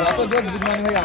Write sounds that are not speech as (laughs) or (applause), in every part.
Dapat dia begitu main ya.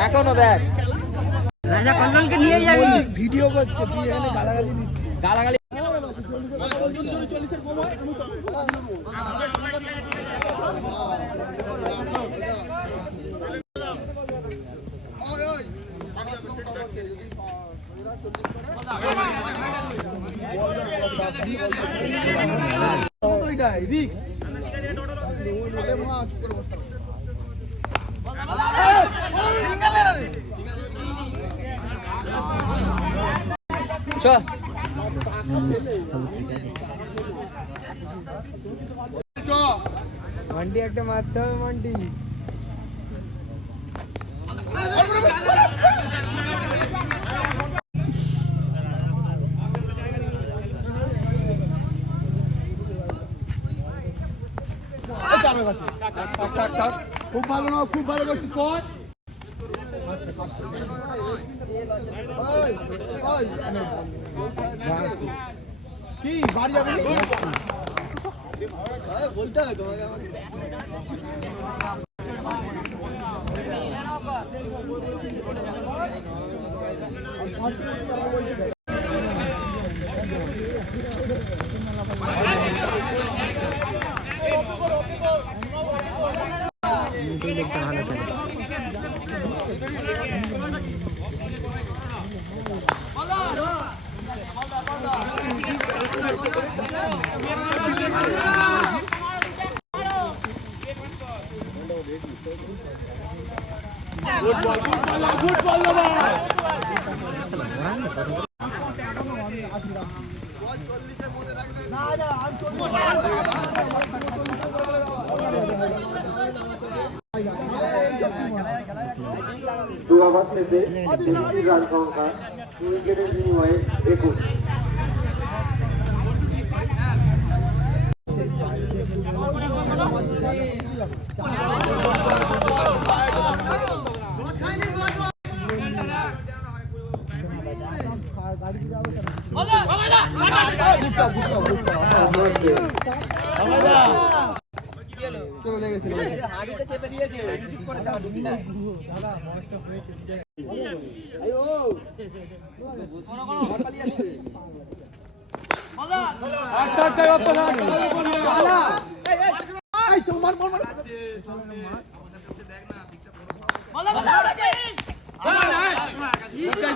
এখনও দেখ। রাজা কল্যাণকে নিয়ে যাবি? ভিডিও করছে তুই এখানে গালাগালি দিচ্ছিস গালাগালি ওইটাই রিক্স চ। মান্ডি একটা মারতে হবে মান্ডি খুব ভালো না খুব ভালো করছিস কর কি বাড়ি যাবি বলতে হবে তোমাকে আমাকে কোয়ালিটি দেখতে ভালো থাকে। না না দু ওভার শেষে দেশটির রান সংখ্যা উইকেটের বিনিময়ে একুশ চলে গেছে দেওয়া ঢুকিটা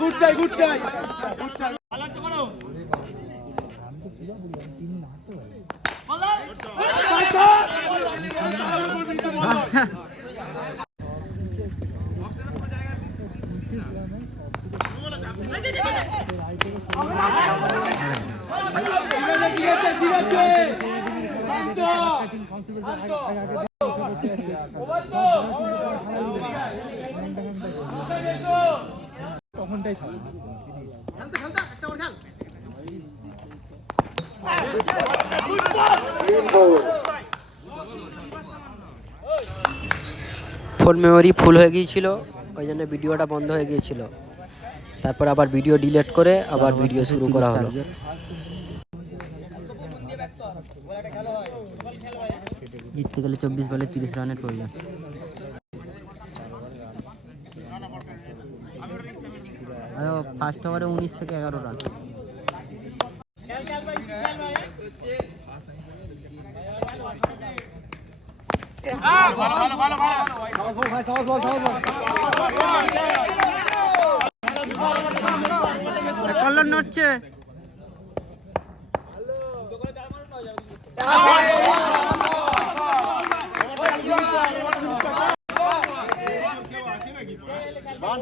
গুড চাই গুড চাই ঠিক আছে ঠিক আছে শান্ত শান্ত ওভার তো (laughs) তখনটাই থাকবে ফোন মেমোরি ফুল হয়ে গিয়েছিল ওই জন্য ভিডিওটা বন্ধ হয়ে গিয়েছিল। তারপর আবার ভিডিও ডিলিট করে আবার ভিডিও শুরু করা হলো। জিততে গেলে চব্বিশ বলে তিরিশ রানের প্রয়োজন। ফার্স্ট ওভারে উনিশ থেকে এগারো রান। সাহস বল ভাই সাহস বল কল্যাণ নড়ছে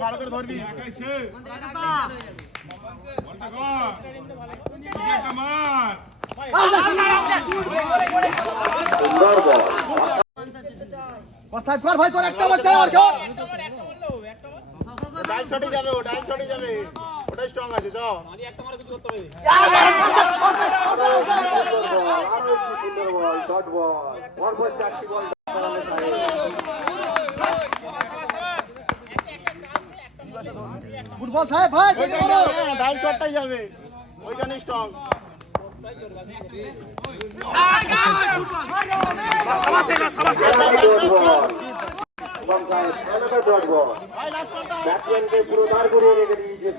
ভালো করে ধরবি সুন্দর বল পাঁচ কর ভাই তোর একটা বাচ্চা আর কর। ডাইল ছটে যাবে ও ডাইল ছটে যাবে। ওটাই স্ট্রং আছে যাও আরও একটি সুন্দর বল ডট বল পরপর চারটি বল ফুটবল সাহেব ভাই ডাইল ছটটাই যাবে। ওইখানে স্ট্রং ব্যাটম্যানকে পুরো দাঁড় করিয়ে রেখে দিয়েছে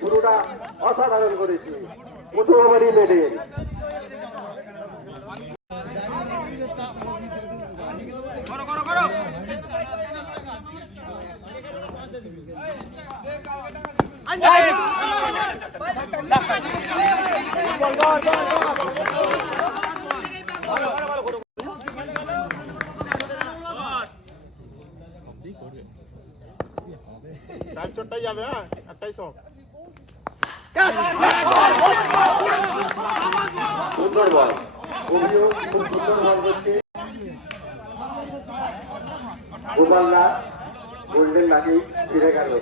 পুরোটা অসাধারণ করেছে প্রথম ওভারই মেডেল ডাইল ছটটাই যাবে হ্যাঁ একটাই বল অভিও খুব সুন্দর বল করছে গোপালদা গোল্ডেন নাকি ফিরে গেল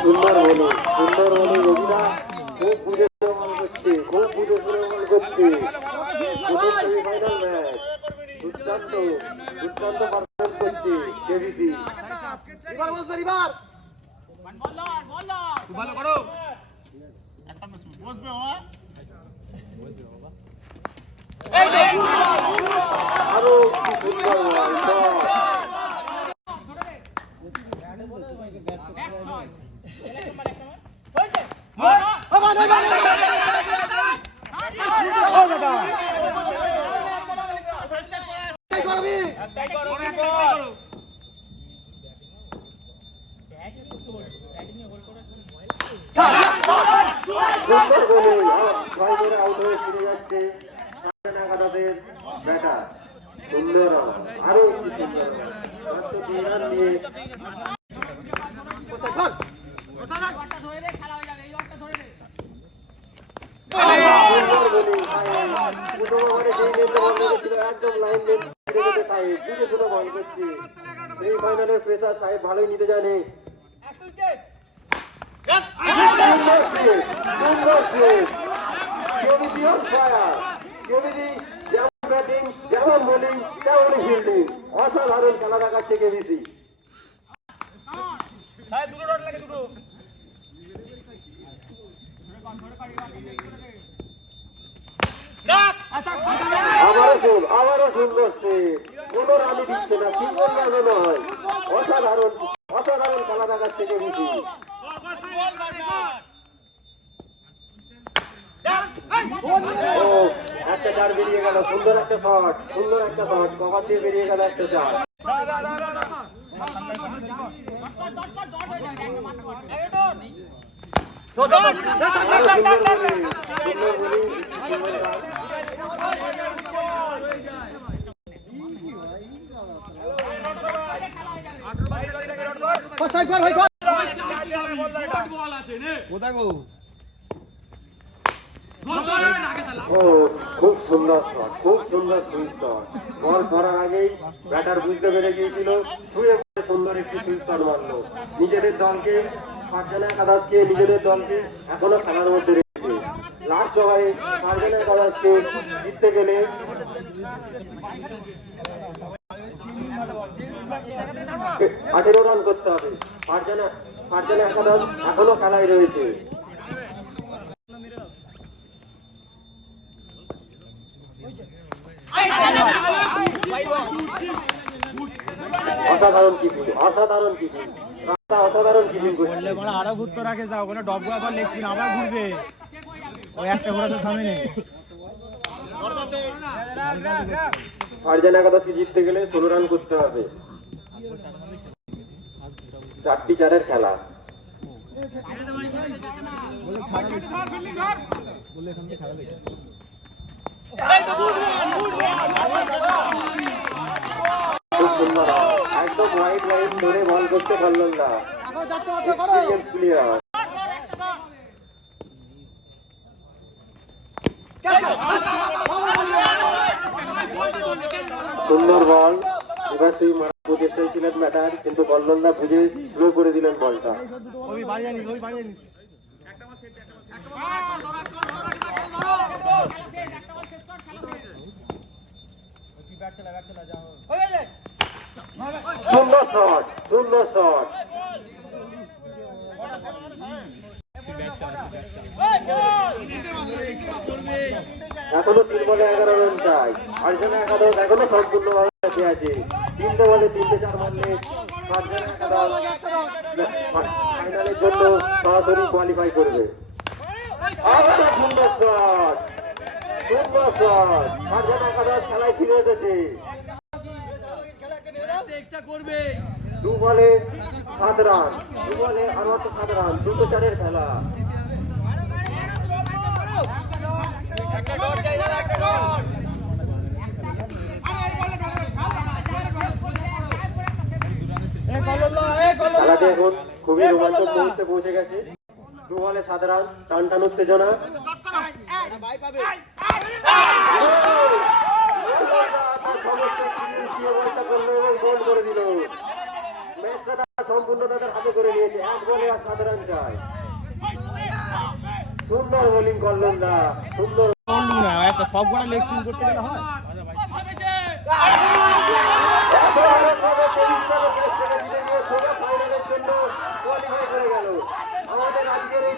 সুন্দর দুর্দান্ত দুর্দান্ত পারফরমেন্স করছে কেবিসি এবার বসবে এবার বসবে হ্যাঁ আরও কি সুন্দর বল শট। এই করবি সুন্দর বলে ছয় করে আউট হয়ে ফিরে যাচ্ছে নাগাদাদের ব্যাটার সুন্দর আরও একটি সুন্দর মাত্র তিন রান নিয়ে সুন্দর বলে প্রথম ওভারে যেই লেনটা বল করেছিল একদম লাইন লেন রেখেছে সাহেব বুঝে শুনে বল করছে এই ফাইনালের প্রেসার সাহেব ভালোই নিতে জানে যেমন বোলিং তেমনই ফিল্ডিং অসাধারণ খেলা কেবিসি আবারও সেভ আবারও সেভ কোনো রানই দিচ্ছে না সিঙ্গল রানও নয় অসাধারণ অসাধারণ খেলা দেখাচ্ছে কেবিসি ও একটা গেল সুন্দর একটা শট সুন্দর একটা শট কভার দিয়ে বেরিয়ে গেল একটা চার ও খুব সুন্দর শট, খুব সুন্দর সুইচ শট। বল ধরার আগেই ব্যাটার বুঝতে পেরে গিয়েছিল পড়ে সুন্দর একটি সুইচ শট মারলো। নিজেদের দলকে পাঁচজনের কাদাজকে নিজেদের দলকে এখনও খেলার মধ্যে রেখে লাস্ট ওভারে ফারজানা একাদশকে জিততে গেলে আঠেরো রান করতে হবে। ফারজানা ফারজানা একাদশ এখনও খেলায় রয়েছে। অসাধারণ কিপিং অসাধারণ কিপিং অসাধারণ কিপিং করছে বললে মানে আরও ঘুরতে রাখে যাও ওখানে ডব আবার লেগ স্পিন আবার ঘুরবে। ওই একটা ঘোরা তো থামে নেই ফারজানা একাদশকে জিততে গেলে ষোলো রান করতে হবে। চারটি চারের খেলা। একদম হোয়াইট লাইন ধরে বল করতে পারলেন না। প্লেয়ার সুন্দর বল এবার সেই মারা বুঝে চাইছিলেন ব্যাটার কিন্তু কল্লন্দা বুঝে স্লো করে দিলেন বলটা। ওই সুন্দর শট সুন্দর শট এখনও তিন বলে এগারো রান চাই। আর্জেন্টিনা একাদশ এখনও সম্পূর্ণভাবে কাছে আছে। তিনটে বলে তিনটে চার একাদশ ফাইনালের জন্য সরাসরি কোয়ালিফাই করবে। আবার সুন্দর শট সুন্দর শট আর্জেন্টিনা একাদশ খেলায় এসেছে সাত সাত রান দুটো চারের খেলা এখন খুবই রোমাঞ্চক মুহূর্তে পৌঁছে গেছে দু বলে সাত রান টান টান উত্তেজনা সম্পূর্ণ হাতে করে নিয়েছে এক আর সাত রান চায় সুন্দর বোলিং করলেন না সুন্দর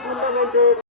টুর্নামেন্টের